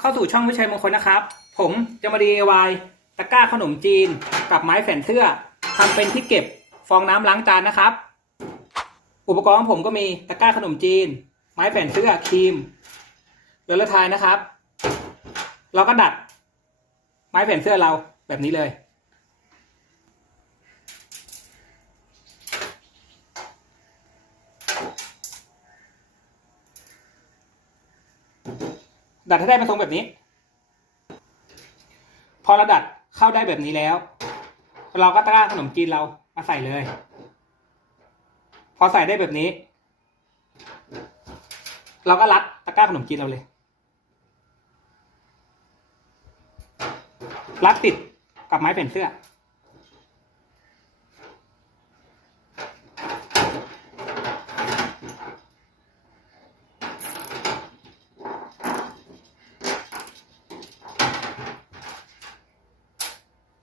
เข้าสู่ช่องวิชัยมงคลนะครับ ผมจะมา DIY ตะกร้าขนมจีน กับไม้แผ่นเสื้อทำเป็นที่เก็บฟองน้ำล้างจานนะครับ อุปกรณ์ของผมก็มีตะกร้าขนมจีน ไม้แผ่นเสื้อครีมเรือลทายนะครับ เราก็ดัด ไม้แผ่นเสื้อเราแบบนี้เลย ดัดให้ได้เป็นทรงแบบนี้ พอเราดัดเข้าได้แบบนี้แล้ว เราก็ตะกร้าขนมจีนเรามาใส่เลย พอใส่ได้แบบนี้ เราก็รัดตะกร้าขนมจีนเราเลย รัดติดกับไม้แผ่นเสื้อ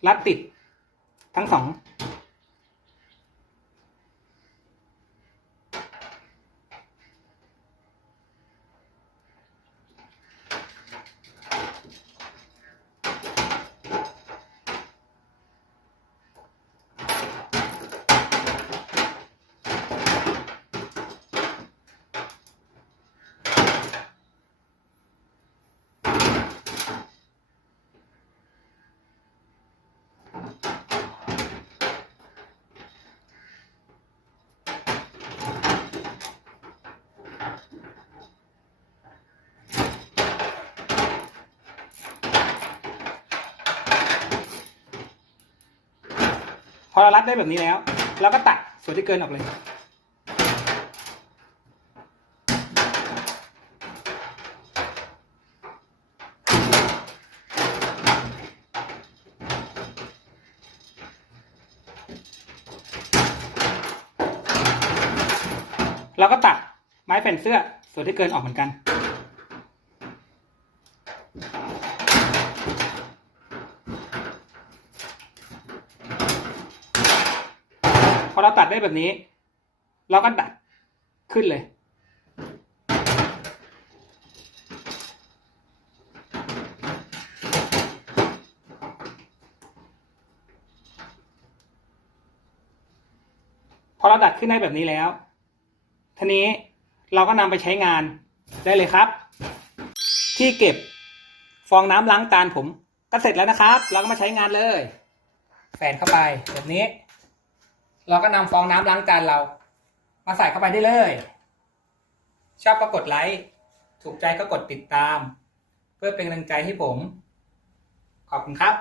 รัดติดทั้งสอง พอเรารัดได้แบบนี้แล้ว เราก็ตัดส่วนที่เกินออกเลย เราก็ตัดไม้แผ่นเสื้อส่วนที่เกินออกเหมือนกัน พอเราตัดได้แบบนี้ เราก็ดัดขึ้นเลย พอเราดัดขึ้นได้แบบนี้แล้วทีนี้เราก็นำไปใช้งานได้เลยครับ ที่เก็บฟองน้ำล้างจานผมก็เสร็จแล้วนะครับ เราก็มาใช้งานเลย แฝนเข้าไปแบบนี้ เราก็นำฟองน้ำล้างจานเรา มาใส่เข้าไปได้เลย ชอบก็กดไลค์ถูกใจก็กดติดตาม เพื่อเป็นกำลังใจให้ผม ขอบคุณครับ